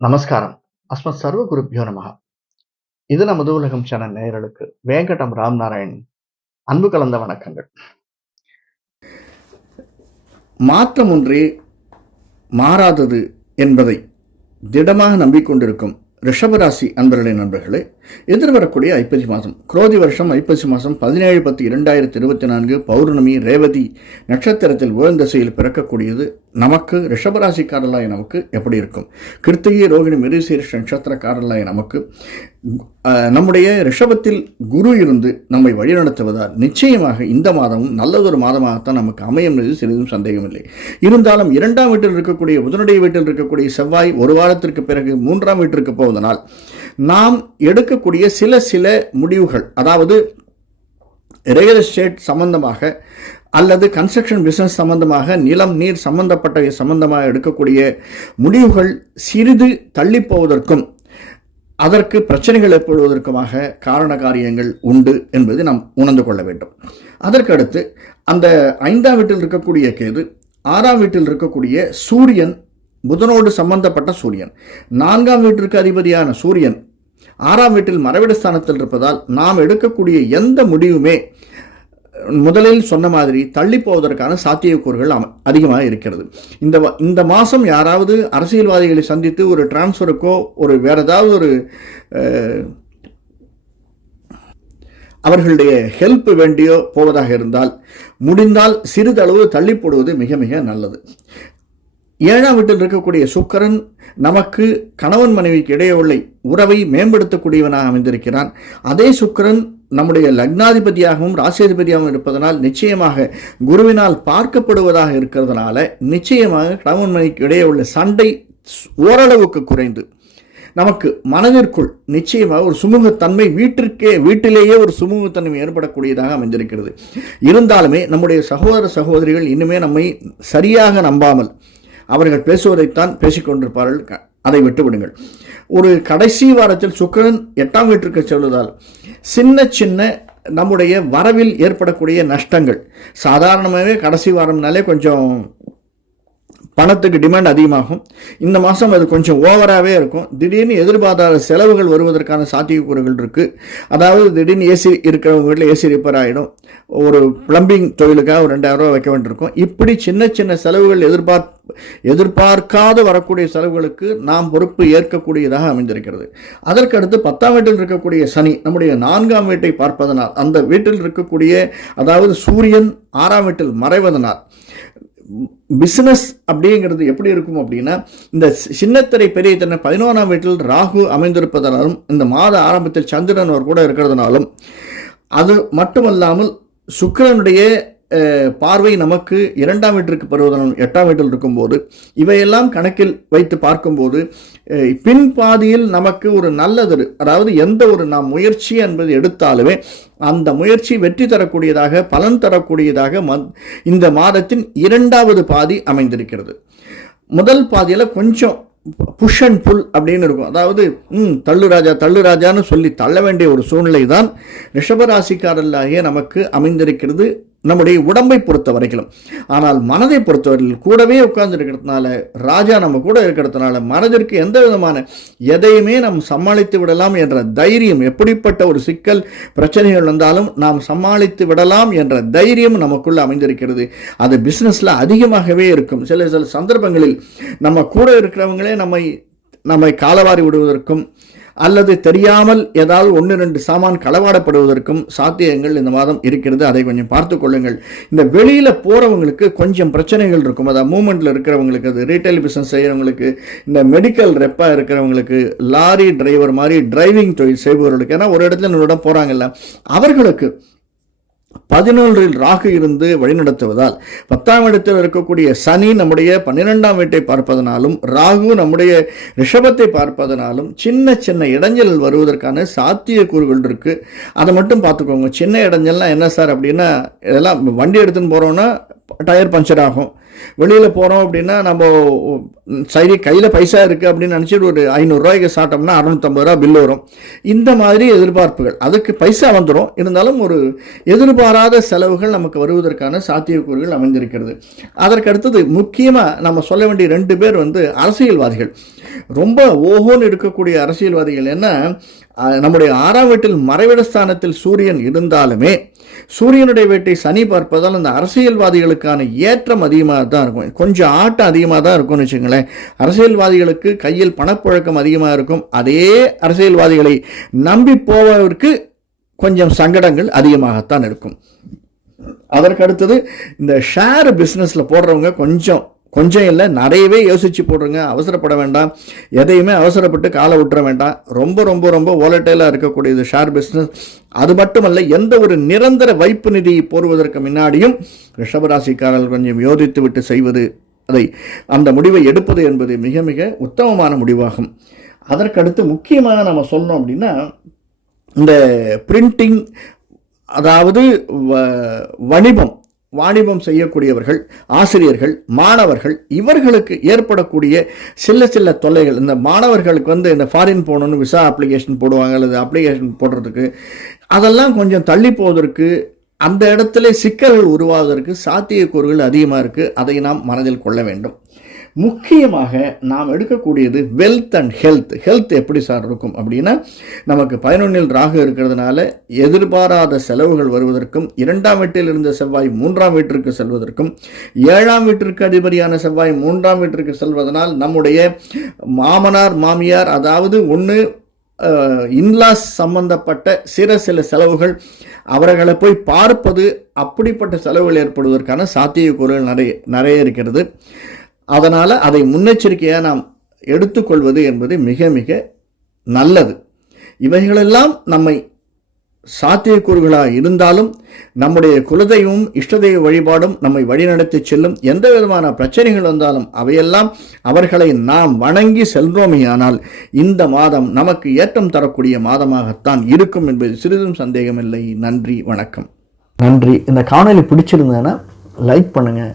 நமஸ்காரம். அஸ்மத் சர்வ குருப்பியோ நமக இது நமது உலகம் சேனல் நேயர்களுக்கு வேங்கடம் ராம் நாராயண் அன்பு கலந்த வணக்கங்கள். மாற்றம் ஒன்றே மாறாதது என்பதை திடமாக நம்பிக்கொண்டிருக்கும் ரிஷபராசி அன்பர்களின் நண்பர்களே எதிர்வரக்கூடிய ஐப்பசி மாதம் குரோதி வருஷம் ஐப்பசி மாதம் பதினேழு பத்து இரண்டாயிரத்தி இருபத்தி நான்கு பௌர்ணமி ரேவதி நட்சத்திரத்தில் உயர்ந்தசையில் பிறக்கக்கூடியது நமக்கு ரிஷபராசிக்காரர்களாய் நமக்கு எப்படி இருக்கும்? கிருத்திகை ரோகிணி மிருசீரிஷ நட்சத்திரக்காரர்களாய் நமக்கு நம்முடைய ரிஷபத்தில் குரு இருந்து நம்மை வழிநடத்துவதால் நிச்சயமாக இந்த மாதமும் நல்லதொரு மாதமாகத்தான் நமக்கு அமையும் என்பது சிறிதும் சந்தேகமில்லை. இருந்தாலும் இரண்டாம் வீட்டில் இருக்கக்கூடிய புதனுடைய வீட்டில் இருக்கக்கூடிய செவ்வாய் ஒரு வாரத்திற்கு பிறகு மூன்றாம் வீட்டிற்கு போவதனால் நாம் எடுக்கக்கூடிய சில சில முடிவுகள் அதாவது ரியல் எஸ்டேட் சம்பந்தமாக அல்லது கன்ஸ்ட்ரக்ஷன் பிஸ்னஸ் சம்பந்தமாக நிலம் நீர் சம்பந்தப்பட்ட சம்பந்தமாக எடுக்கக்கூடிய முடிவுகள் சிறிது தள்ளி போவதற்கும் அதற்கு பிரச்சனைகள் ஏற்படுவதற்குமாக காரண காரியங்கள் உண்டு என்பதை நாம் உணர்ந்து கொள்ள வேண்டும். அதற்கடுத்து அந்த ஐந்தாம் வீட்டில் இருக்கக்கூடிய கேது ஆறாம் வீட்டில் இருக்கக்கூடிய சூரியன் புதனோடு சம்பந்தப்பட்ட சூரியன் நான்காம் வீட்டிற்கு அதிபதியான சூரியன் ஆறாம் வீட்டில் மறைவிட ஸ்தானத்தில் இருப்பதால் நாம் எடுக்கக்கூடிய எந்த முடிவுமே முதலில் சொன்ன மாதிரி தள்ளி போவதற்கான சாத்தியக்கூறுகள் அம- அதிகமாக இருக்கிறது. இந்த இந்த மாதம் யாராவது அரசியல்வாதிகளை சந்தித்து ஒரு டிரான்ஸ்ஃபருக்கோ ஒரு வேறு ஏதாவது ஒரு அவர்களுடைய ஹெல்ப் வேண்டியோ போவதாக இருந்தால் முடிந்தால் சிறிதளவு தள்ளி போடுவது மிக மிக நல்லது. ஏழாம் வீட்டில் இருக்கக்கூடிய சுக்கிரன் நமக்கு கணவன் மனைவிக்கு இடையே உள்ள உறவை மேம்படுத்தக்கூடியவனாக அமைந்திருக்கிறான். அதே சுக்கிரன் நம்முடைய லக்னாதிபதியாகவும் ராசியாதிபதியாகவும் இருப்பதனால் நிச்சயமாக குருவினால் பார்க்கப்படுவதாக இருக்கிறதுனால நிச்சயமாக கணவன் மனைவிக்கு இடையே உள்ள சண்டை ஓரளவுக்கு குறைந்து நமக்கு மனதிற்குள் நிச்சயமாக ஒரு சுமூகத்தன்மை வீட்டிற்கே வீட்டிலேயே ஒரு சுமூகத்தன்மை ஏற்படக்கூடியதாக அமைந்திருக்கிறது. இருந்தாலுமே நம்முடைய சகோதர சகோதரிகள் இன்னுமே நம்மை சரியாக நம்பாமல் அவர்கள் பேசுவதைத்தான் பேசிக்கொண்டிருப்பார்கள். அதை விட்டுவிடுங்கள். ஒரு கடைசி வாரத்தில் சுக்கரன் எட்டாம் வீட்டிற்கு செல்வதால் சின்ன சின்ன நம்முடைய வரவில் ஏற்படக்கூடிய நஷ்டங்கள் சாதாரணமாகவே கடைசி வாரம்னாலே கொஞ்சம் பணத்துக்கு டிமாண்ட் அதிகமாகும். இந்த மாதம் அது கொஞ்சம் ஓவராகவே இருக்கும். திடீர்னு எதிர்பாராத செலவுகள் வருவதற்கான சாத்தியக்கூறுகள் இருக்குது அதாவது திடீர்னு ஏசி இருக்கிறவங்க வீட்டில் ஏசி ரிப்பேர் ஆகிடும் ஒரு பிளம்பிங் தொழிலுக்காக ஒரு ரெண்டாயிரம் ரூபா வைக்க வேண்டியிருக்கும். இப்படி சின்ன சின்ன செலவுகள் எதிர்பார் எதிர்பார்க்காத வரக்கூடிய செலவுகளுக்கு நாம் பொறுப்பு ஏற்கக்கூடியதாக அமைந்திருக்கிறது. அதற்கடுத்து பத்தாம் வீட்டில் இருக்கக்கூடிய சனி நம்முடைய நான்காம் வீட்டை பார்ப்பதனால் அந்த வீட்டில் இருக்கக்கூடிய அதாவது சூரியன் ஆறாம் வீட்டில் மறைவதனால் பிஸ்னஸ் அப்படிங்கிறது எப்படி இருக்கும் அப்படின்னா இந்த சி- சின்னத்திரை பெரிய திரை பதினோராம் வீட்டில் ராகு அமைந்திருப்பதனாலும் இந்த மாத ஆரம்பத்தில் சந்திரன் அவர் கூட இருக்கிறதுனாலும் அது மட்டுமல்லாமல் சுக்கரனுடைய பார்வை நமக்கு இரண்டாம் வீட்டிற்கு பருவதனம் எட்டாம் வீட்டில் இருக்கும்போது இவையெல்லாம் கணக்கில் வைத்து பார்க்கும்போது பின் பாதியில் நமக்கு ஒரு நல்லது அதாவது எந்த ஒரு நாம் முயற்சி என்பது எடுத்தாலுமே அந்த முயற்சி வெற்றி தரக்கூடியதாக பலன் தரக்கூடியதாக மத்- இந்த மாதத்தின் இரண்டாவது பாதி அமைந்திருக்கிறது. முதல் பாதியில் கொஞ்சம் புஷ் அண்ட் புல் அப்படின்னு இருக்கும். அதாவது ம் தள்ளு ராஜா தள்ளு ராஜான்னு சொல்லி தள்ள வேண்டிய ஒரு சூழ்நிலை தான் ரிஷபராசிக்காரர்களாகிய நமக்கு அமைந்திருக்கிறது. நம்முடைய உடம்பை பொறுத்த வரைக்கும் ஆனால் மனதை பொறுத்தவரையில் கூடவே உட்கார்ந்து இருக்கிறதுனால ராஜா நம்ம கூட இருக்கிறதுனால மனதிற்கு எந்த விதமான எதையுமே நாம் சமாளித்து விடலாம் என்ற தைரியம் எப்படிப்பட்ட ஒரு சிக்கல் பிரச்சனைகள் வந்தாலும் நாம் சமாளித்து விடலாம் என்ற தைரியம் நமக்குள்ள அமைந்திருக்கிறது. அது பிஸ்னஸில் அதிகமாகவே இருக்கும். சில சில சந்தர்ப்பங்களில் நம்ம கூட இருக்கிறவங்களே நம்மை நம்மை காலவாரி விடுவதற்கும் அல்லது தெரியாமல் ஏதாவது ஒன்று ரெண்டு சாமான் களவாடப்படுவதற்கும் சாத்தியங்கள் இந்த மாதம் இருக்கிறது. அதை கொஞ்சம் பார்த்து கொள்ளுங்கள். இந்த வெளியில் போகிறவங்களுக்கு கொஞ்சம் பிரச்சனைகள் இருக்கும். அதாவது மூமெண்ட்டில் இருக்கிறவங்களுக்கு அது ரீட்டைல் பிஸ்னஸ் செய்கிறவங்களுக்கு இந்த மெடிக்கல் ரெப்பாக இருக்கிறவங்களுக்கு லாரி டிரைவர் மாதிரி டிரைவிங் தொழில் செய்பவர்களுக்கு ஏன்னா ஒரு இடத்துல இன்னொரு இடம் போகிறாங்கல்ல அவர்களுக்கு பதினொன்றில் ராகு இருந்து வழிநடத்துவதால் பத்தாம் இடத்தில் இருக்கக்கூடிய சனி நம்முடைய பன்னிரெண்டாம் வீட்டை பார்ப்பதனாலும் ராகு நம்முடைய ரிஷபத்தை பார்ப்பதனாலும் சின்ன சின்ன இடைஞ்சல் வருவதற்கான சாத்தியக்கூறுகள் இருக்குது அதை மட்டும் பார்த்துக்கோங்க. சின்ன இடைஞ்சல்னால் என்ன சார் அப்படின்னா இதெல்லாம் வண்டி எடுத்துன்னு போகிறோன்னா டயர் பஞ்சர் ஆகும். வெளியில் போகிறோம் அப்படின்னா நம்ம சரி கையில் பைசா இருக்குது அப்படின்னு நினச்சிட்டு ஒரு ஐநூறுரூவாய்க்கு சாப்பிட்டோம்னா அறநூற்றம்பது ரூபா பில் வரும். இந்த மாதிரி எதிர்பார்ப்புகள். அதுக்கு பைசா வந்துடும் இருந்தாலும் ஒரு எதிர்பாராத செலவுகள் நமக்கு வருவதற்கான சாத்தியக்கூறுகள் அமைந்திருக்கிறது. அதற்கு அடுத்தது முக்கியமாக நம்ம சொல்ல வேண்டிய ரெண்டு பேர் வந்து அரசியல்வாதிகள். ரொம்ப ஓஹோன்னு இருக்கக்கூடிய அரசியல்வாதிகள் என்ன நம்முடைய ஆறாம் வீட்டில் மறைவிட ஸ்தானத்தில் சூரியன் இருந்தாலுமே சூரியனுடைய வேட்டை சனி பார்ப்பதால் அந்த அரசியல்வாதிகளுக்கான ஏற்றம் அதிகமாக தான் இருக்கும். கொஞ்சம் ஆட்டம் அதிகமாக தான் இருக்கும்னு வச்சுங்களேன் அரசியல்வாதிகளுக்கு கையில் பணப்புழக்கம் அதிகமாக இருக்கும். அதே அரசியல்வாதிகளை நம்பி போவதற்கு கொஞ்சம் சங்கடங்கள் அதிகமாகத்தான் இருக்கும். அதற்கு அடுத்தது இந்த ஷேர் பிஸ்னஸில் போடுறவங்க கொஞ்சம் கொஞ்சம் இல்லை நிறையவே யோசித்து போடுறங்க. அவசரப்பட வேண்டாம். எதையுமே அவசரப்பட்டு காலை விட்டுற வேண்டாம். ரொம்ப ரொம்ப ரொம்ப ஓலட்டைலாக இருக்கக்கூடிய இது ஷேர் பிஸ்னஸ் அது மட்டுமல்ல எந்த ஒரு நிரந்தர வைப்பு நிதி போடுவதற்கு முன்னாடியும் ரிஷபராசிக்காரர்கள் கொஞ்சம் யோசித்து விட்டு செய்வது அதை அந்த முடிவை எடுப்பது என்பது மிக மிக உத்தமமான முடிவாகும். அதற்கடுத்து முக்கியமாக நம்ம சொன்னோம் அப்படின்னா இந்த பிரிண்டிங் அதாவது வ- வணிபம் வாணிபம் செய்யக்கூடியவர்கள் ஆசிரியர்கள் மாணவர்கள் இவர்களுக்கு ஏற்படக்கூடிய சில சில தொல்லைகள். இந்த மாணவர்களுக்கு வந்து இந்த ஃபாரின் போகணுன்னு விசா அப்ளிகேஷன் போடுவாங்க அல்லது அப்ளிகேஷன் போடுறதுக்கு அதெல்லாம் கொஞ்சம் தள்ளி போவதற்கு அந்த இடத்துல சிக்கல்கள் உருவாவதற்கு சாத்தியக்கூறுகள் அதிகமாக இருக்குது அதை நாம் மனதில் கொள்ள வேண்டும். முக்கியமாக நாம் எடுக்கக்கூடியது வெல்த் அண்ட் ஹெல்த் ஹெல்த் எப்படி சார் இருக்கும் அப்படின்னா நமக்கு பதினொன்றில் ராகு இருக்கிறதுனால எதிர்பாராத செலவுகள் வருவதற்கும் இரண்டாம் வீட்டில் இருந்த செவ்வாய் மூன்றாம் வீட்டிற்கு செல்வதற்கும் ஏழாம் வீட்டிற்கு அதிபதியான செவ்வாய் மூன்றாம் வீட்டிற்கு செல்வதனால் நம்முடைய மாமனார் மாமியார் அதாவது ஒன்று இன்லாஸ் சம்பந்தப்பட்ட சில சில செலவுகள் அவர்களை போய் பார்ப்பது அப்படிப்பட்ட செலவுகள் ஏற்படுவதற்கான சாத்தியக்கூறுகள் நிறைய நிறைய இருக்கிறது. அதனால் அதை முன்னெச்சரிக்கையாக நாம் எடுத்துக்கொள்வது என்பது மிக மிக நல்லது. இவைகளெல்லாம் நம்மை சாத்தியக்கூறுகளாக இருந்தாலும் நம்முடைய குலதெய்வம் இஷ்டதெய்வ வழிபாடும் நம்மை வழிநடத்தி செல்லும். எந்த விதமான பிரச்சனைகள் வந்தாலும் அவையெல்லாம் அவர்களை நாம் வணங்கி செல்வோமேயானால் இந்த மாதம் நமக்கு ஏற்றம் தரக்கூடிய மாதமாகத்தான் இருக்கும் என்பது சிறிதும் சந்தேகமில்லை. நன்றி வணக்கம். நன்றி. இந்த காணொலி பிடிச்சிருந்தேன்னா லைக் பண்ணுங்கள்